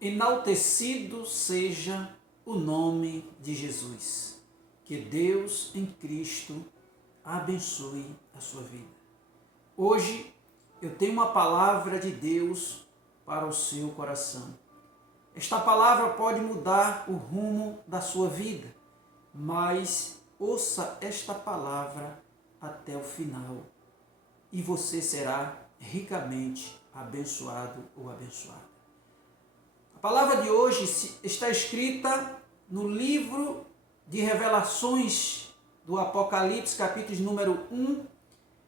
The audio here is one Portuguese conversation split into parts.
Enaltecido seja o nome de Jesus. Que Deus em Cristo abençoe a sua vida. Hoje eu tenho uma palavra de Deus para o seu coração. Esta palavra pode mudar o rumo da sua vida, mas ouça esta palavra até o final e você será ricamente abençoado ou abençoada. A palavra de hoje está escrita no livro de Revelações do Apocalipse, capítulo número 1,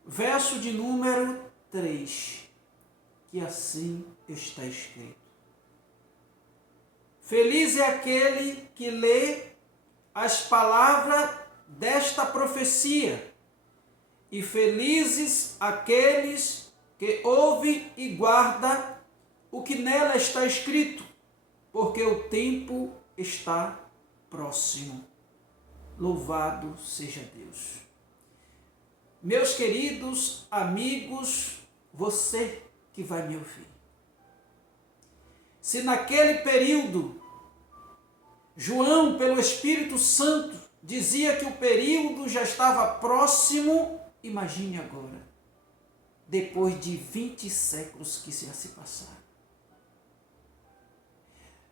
verso de número 3, que assim está escrito. Feliz é aquele que lê as palavras desta profecia, e felizes aqueles que ouvem e guardam o que nela está escrito, porque o tempo está próximo. Louvado seja Deus. Meus queridos amigos, você que vai me ouvir. Se naquele período, João, pelo Espírito Santo, dizia que o período já estava próximo, imagine agora, depois de 20 séculos que já se passaram.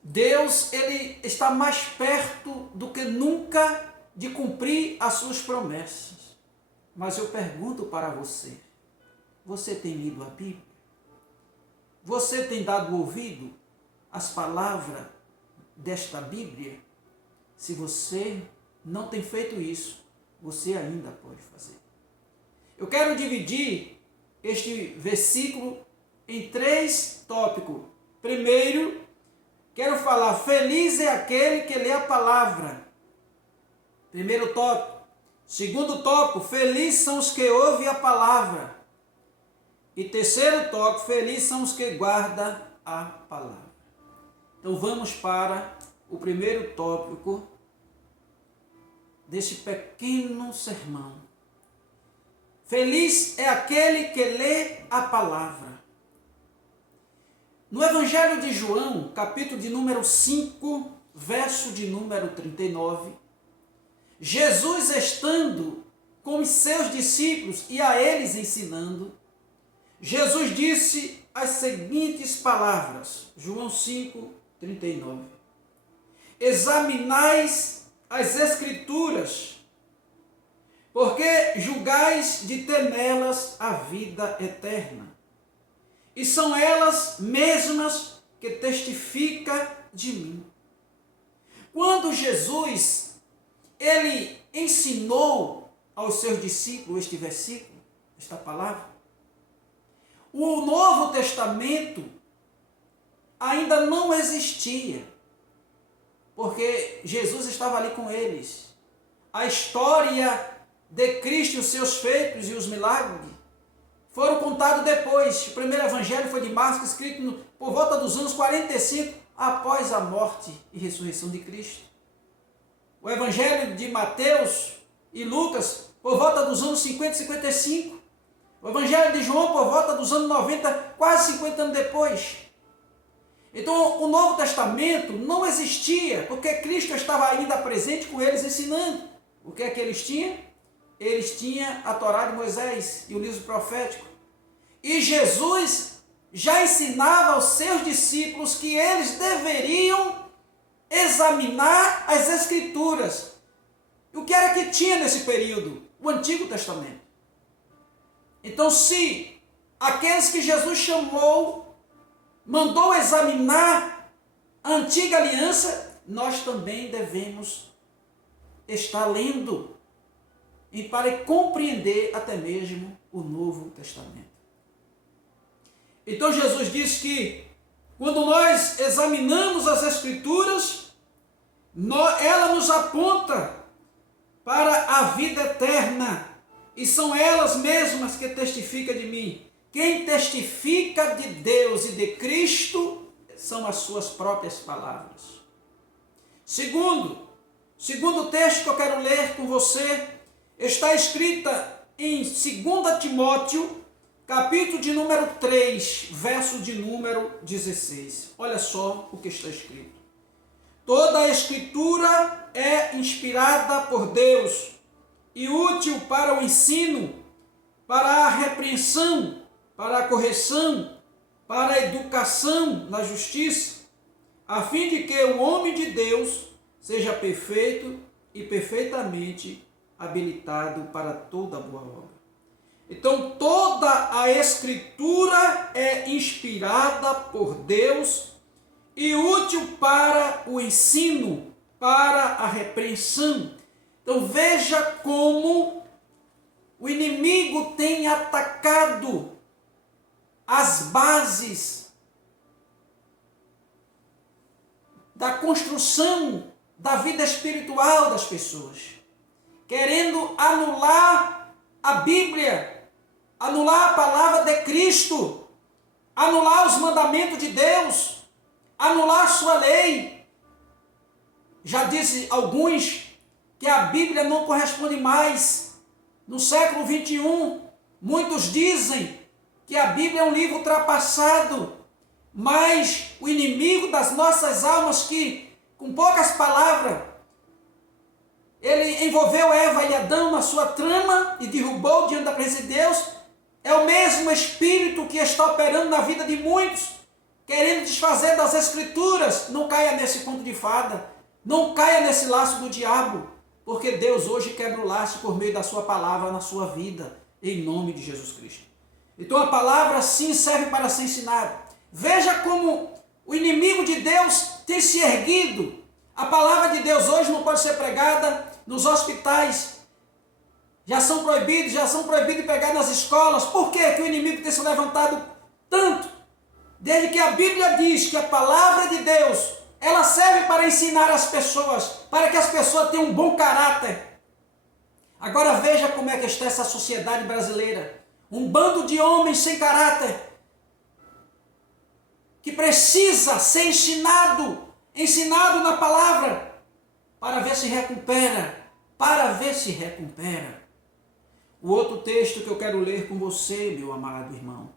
Deus, ele está mais perto do que nunca de cumprir as suas promessas. Mas eu pergunto para você, você tem lido a Bíblia? Você tem dado ouvido às palavras desta Bíblia? Se você não tem feito isso, você ainda pode fazer. Eu quero dividir este versículo em 3 tópicos. Primeiro, quero falar, feliz é aquele que lê a palavra. Primeiro tópico. Segundo tópico, feliz são os que ouvem a palavra. E terceiro tópico, feliz são os que guardam a palavra. Então vamos para o primeiro tópico deste pequeno sermão. Feliz é aquele que lê a palavra. No Evangelho de João, capítulo de número 5, verso de número 39, Jesus estando com os seus discípulos e a eles ensinando, Jesus disse as seguintes palavras, João 5, 39. Examinais as Escrituras, porque julgais de ter nelas a vida eterna. E são elas mesmas que testificam de mim. Quando Jesus, ele ensinou aos seus discípulos este versículo, esta palavra, o Novo Testamento ainda não existia, porque Jesus estava ali com eles. A história de Cristo, os seus feitos e os milagres foram contados depois. O primeiro evangelho foi de Marcos, escrito por volta dos anos 45, após a morte e ressurreição de Cristo. O evangelho de Mateus e Lucas, por volta dos anos 50 e 55. O evangelho de João, por volta dos anos 90, quase 50 anos depois. Então, o Novo Testamento não existia, porque Cristo estava ainda presente com eles ensinando. O que é que eles tinham? Eles tinham a Torá de Moisés e o livro profético. E Jesus já ensinava aos seus discípulos que eles deveriam examinar as Escrituras. O que era que tinha nesse período? O Antigo Testamento. Então, se aqueles que Jesus chamou, mandou examinar a antiga aliança, nós também devemos estar lendo e para compreender até mesmo o Novo Testamento. Então Jesus diz que quando nós examinamos as Escrituras, ela nos aponta para a vida eterna, e são elas mesmas que testificam de mim. Quem testifica de Deus e de Cristo são as suas próprias palavras. Segundo texto que eu quero ler com você, está escrita em 2 Timóteo, capítulo de número 3, verso de número 16. Olha só o que está escrito. Toda a Escritura é inspirada por Deus e útil para o ensino, para a repreensão, para a correção, para a educação na justiça, a fim de que o homem de Deus seja perfeito e perfeitamente habilitado para toda boa obra. Então, toda a Escritura é inspirada por Deus e útil para o ensino, para a repreensão. Então, veja como o inimigo tem atacado as bases da construção da vida espiritual das pessoas, querendo anular a Bíblia, anular a palavra de Cristo, anular os mandamentos de Deus, anular a sua lei. Já disse alguns que a Bíblia não corresponde mais. No século 21, muitos dizem que a Bíblia é um livro ultrapassado, mas o inimigo das nossas almas, que com poucas palavras, ele envolveu Eva e Adão na sua trama e derrubou diante da presença de Deus, é o mesmo espírito que está operando na vida de muitos, querendo desfazer das Escrituras. Não caia nesse conto de fada, não caia nesse laço do diabo, porque Deus hoje quebra o laço por meio da sua palavra na sua vida, em nome de Jesus Cristo. Então a palavra sim serve para ser ensinada. Veja como o inimigo de Deus tem se erguido. A palavra de Deus hoje não pode ser pregada nos hospitais. Já são proibidos de pregar nas escolas. Por quê que o inimigo tem se levantado tanto? Desde que a Bíblia diz que a palavra de Deus, ela serve para ensinar as pessoas, para que as pessoas tenham um bom caráter. Agora veja como é que está essa sociedade brasileira. Um bando de homens sem caráter, que precisa ser ensinado na palavra, para ver se recupera, O outro texto que eu quero ler com você, meu amado irmão,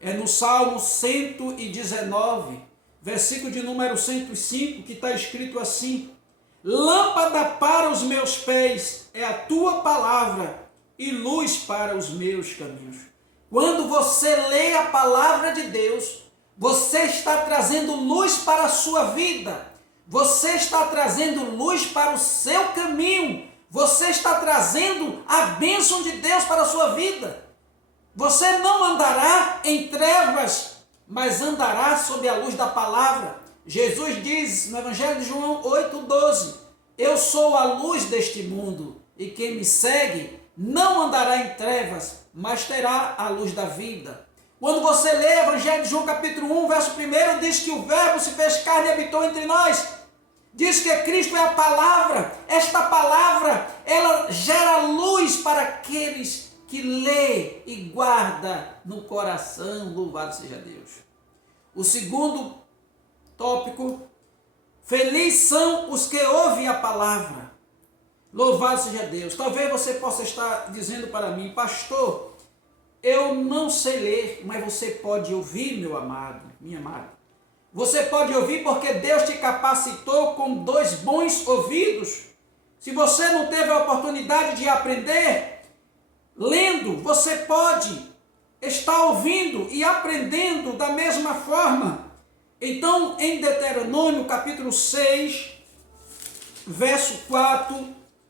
é no Salmo 119, versículo de número 105, que está escrito assim: lâmpada para os meus pés é a tua palavra e luz para os meus caminhos. Quando você lê a palavra de Deus, você está trazendo luz para a sua vida, você está trazendo luz para o seu caminho, você está trazendo a bênção de Deus para a sua vida. Você não andará em trevas, mas andará sob a luz da palavra. Jesus diz no Evangelho de João 8,12: eu sou a luz deste mundo, e quem me segue não andará em trevas, mas terá a luz da vida. Quando você lê o Evangelho de João capítulo 1, verso 1, diz que o Verbo se fez carne e habitou entre nós. Diz que Cristo é a palavra. Esta palavra, ela gera luz para aqueles que lê e guarda no coração. Louvado seja Deus. O segundo tópico: feliz são os que ouvem a palavra. Louvado seja Deus. Talvez você possa estar dizendo para mim: pastor, eu não sei ler, mas você pode ouvir, meu amado, minha amada. Você pode ouvir porque Deus te capacitou com 2 bons ouvidos. Se você não teve a oportunidade de aprender lendo, você pode estar ouvindo e aprendendo da mesma forma. Então, em Deuteronômio capítulo 6, verso 4,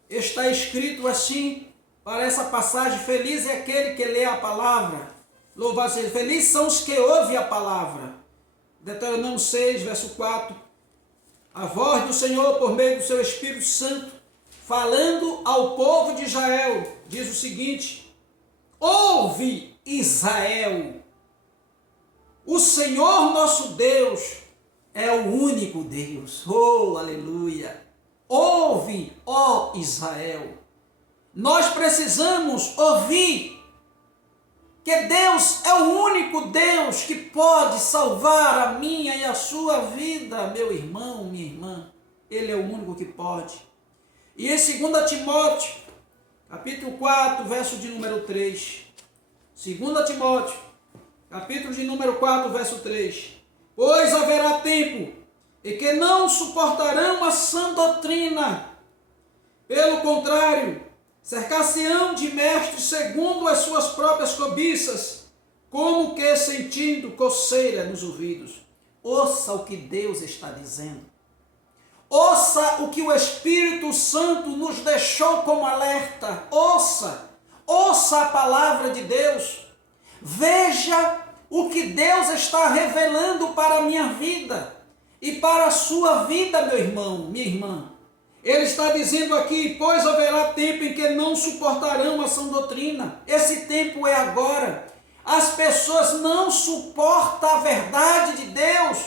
está escrito assim, para essa passagem: feliz é aquele que lê a palavra. Louvado seja, feliz são os que ouvem a palavra. Deuteronômio 6, verso 4. A voz do Senhor por meio do seu Espírito Santo, falando ao povo de Israel, diz o seguinte: ouve, Israel, o Senhor nosso Deus é o único Deus. Oh, aleluia! Ouve, ó Israel. Nós precisamos ouvir que Deus é o único Deus que pode salvar a minha e a sua vida, meu irmão, minha irmã. Ele é o único que pode. E em 2 Timóteo, capítulo 4, verso de número 3, 2 Timóteo, capítulo de número 4, verso 3. Pois haverá tempo em que não suportarão a sã doutrina. Pelo contrário, cercar-se-ão de mestres segundo as suas próprias cobiças, como que sentindo coceira nos ouvidos. Ouça o que Deus está dizendo. Ouça o que o Espírito Santo nos deixou como alerta. Ouça a palavra de Deus. Veja o que Deus está revelando para a minha vida e para a sua vida, meu irmão, minha irmã. Ele está dizendo aqui, pois haverá tempo em que não suportarão a sã doutrina. Esse tempo é agora. As pessoas não suportam a verdade de Deus.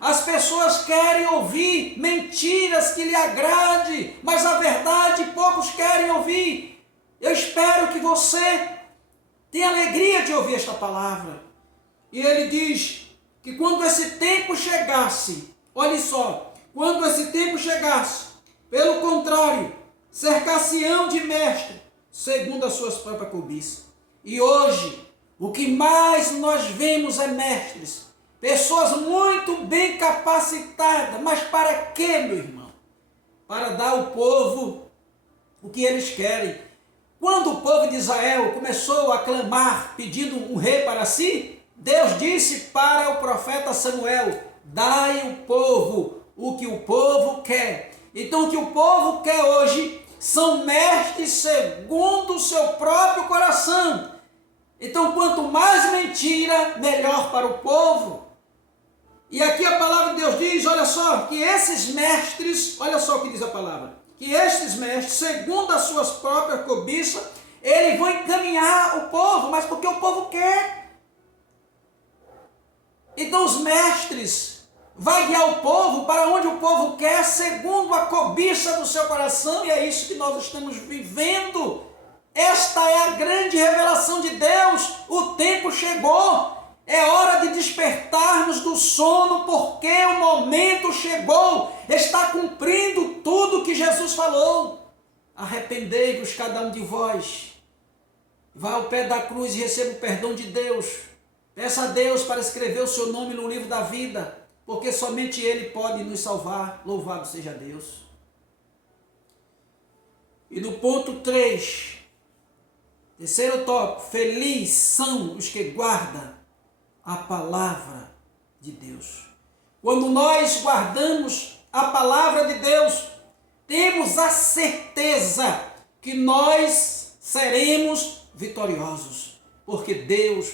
As pessoas querem ouvir mentiras que lhe agrade, mas a verdade poucos querem ouvir. Eu espero que você tenha alegria de ouvir esta palavra. E ele diz que quando esse tempo chegasse, olhe só, quando esse tempo chegasse, pelo contrário, cercar-se-ão de mestre, segundo as suas próprias cobiças. E hoje, o que mais nós vemos é mestres, pessoas muito bem capacitadas, mas para quê, meu irmão? Para dar ao povo o que eles querem. Quando o povo de Israel começou a clamar, pedindo um rei para si, Deus disse para o profeta Samuel, dai ao povo o que o povo quer. Então o que o povo quer hoje são mestres segundo o seu próprio coração. Então quanto mais mentira, melhor para o povo. E aqui a palavra de Deus diz, olha só, que esses mestres, olha só o que diz a palavra, que estes mestres, segundo as suas próprias cobiças, eles vão encaminhar o povo, mas porque o povo quer. Então os mestres vão guiar o povo para onde o povo quer, segundo a cobiça do seu coração, e é isso que nós estamos vivendo. Esta é a grande revelação de Deus. O tempo chegou. É hora de despertarmos do sono, porque o momento chegou. Está cumprindo tudo o que Jesus falou. Arrependei-vos cada um de vós. Vá ao pé da cruz e receba o perdão de Deus. Peça a Deus para escrever o seu nome no livro da vida, porque somente Ele pode nos salvar. Louvado seja Deus. E no ponto 3, terceiro tópico, feliz são os que guardam a palavra de Deus. Quando nós guardamos a palavra de Deus, temos a certeza que nós seremos vitoriosos, porque Deus,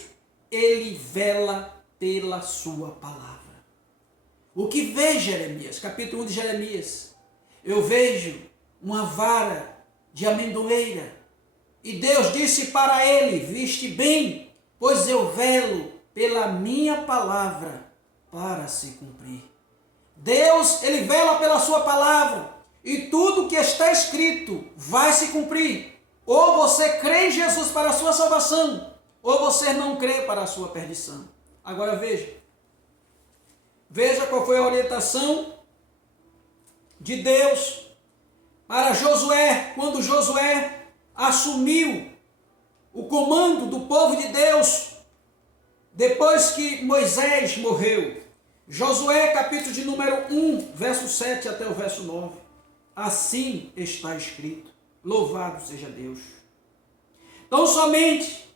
Ele vela pela sua palavra. O que vê Jeremias, capítulo 1 de Jeremias? Eu vejo uma vara de amendoeira, e Deus disse para ele, viste bem, pois eu velo pela minha palavra para se cumprir. Deus, Ele vela pela sua palavra, e tudo que está escrito vai se cumprir. Ou você crê em Jesus para a sua salvação, ou você não crê para a sua perdição. Agora veja qual foi a orientação de Deus para Josué, quando Josué assumiu o comando do povo de Deus, depois que Moisés morreu. Josué, capítulo de número 1, verso 7 até o verso 9. Assim está escrito. Louvado seja Deus. Então somente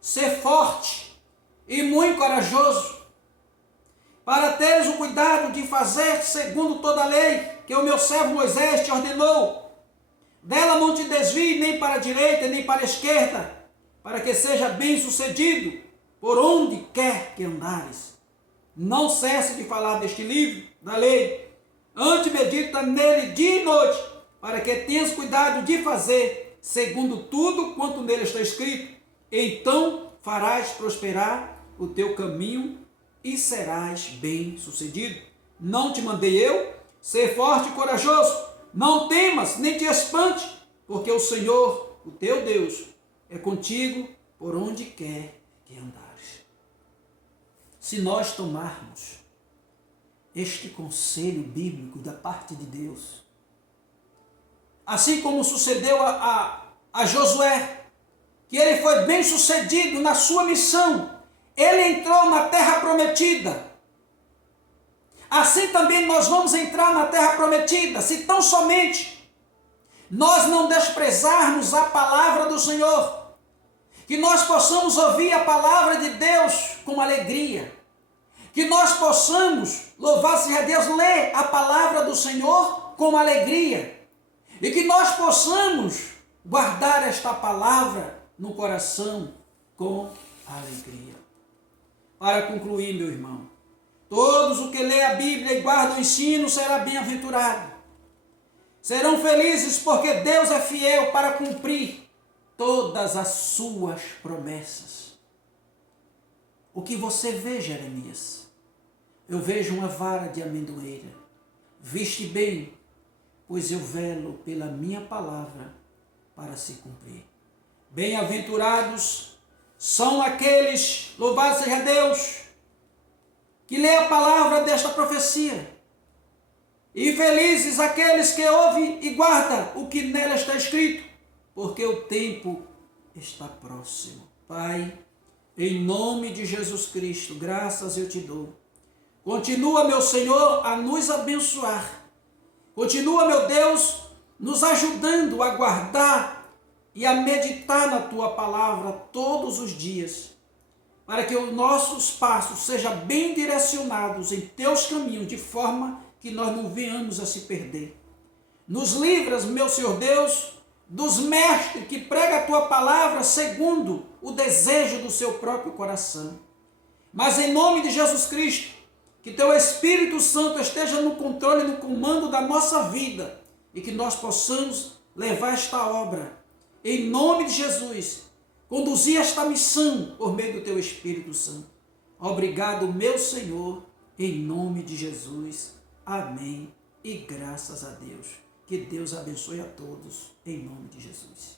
ser forte e muito corajoso, para teres o cuidado de fazer segundo toda a lei que o meu servo Moisés te ordenou. Dela não te desvie nem para a direita nem para a esquerda, para que seja bem sucedido por onde quer que andares. Não cesse de falar deste livro da lei, antes medita nele dia e noite, para que tenhas cuidado de fazer segundo tudo quanto nele está escrito. Então farás prosperar o teu caminho e serás bem sucedido. Não te mandei eu? Ser forte e corajoso, não temas nem te espante, porque o Senhor, o teu Deus, é contigo por onde quer que andares. Se nós tomarmos este conselho bíblico da parte de Deus, assim como sucedeu a Josué, que ele foi bem sucedido na sua missão. Ele entrou na terra prometida. Assim também nós vamos entrar na terra prometida, se tão somente nós não desprezarmos a palavra do Senhor, que nós possamos ouvir a palavra de Deus com alegria, que nós possamos, louvado seja Deus, ler a palavra do Senhor com alegria, e que nós possamos guardar esta palavra no coração com alegria. Para concluir, meu irmão, todos os que lê a Bíblia e guardam o ensino serão bem-aventurados. Serão felizes porque Deus é fiel para cumprir todas as suas promessas. O que você vê, Jeremias? Eu vejo uma vara de amendoeira. Viste bem, pois eu velo pela minha palavra para se cumprir. Bem-aventurados são aqueles, louvado seja Deus, que lê a palavra desta profecia. E felizes aqueles que ouvem e guardam o que nela está escrito, porque o tempo está próximo. Pai, em nome de Jesus Cristo, graças eu te dou. Continua, meu Senhor, a nos abençoar. Continua, meu Deus, nos ajudando a guardar e a meditar na tua palavra todos os dias, para que os nossos passos sejam bem direcionados em teus caminhos, de forma que nós não venhamos a se perder. Nos livras, meu Senhor Deus, dos mestres que pregam a tua palavra segundo o desejo do seu próprio coração. Mas em nome de Jesus Cristo, que teu Espírito Santo esteja no controle e no comando da nossa vida, e que nós possamos levar esta obra, em nome de Jesus, conduzir esta missão por meio do teu Espírito Santo. Obrigado, meu Senhor, em nome de Jesus. Amém. E graças a Deus. Que Deus abençoe a todos, em nome de Jesus.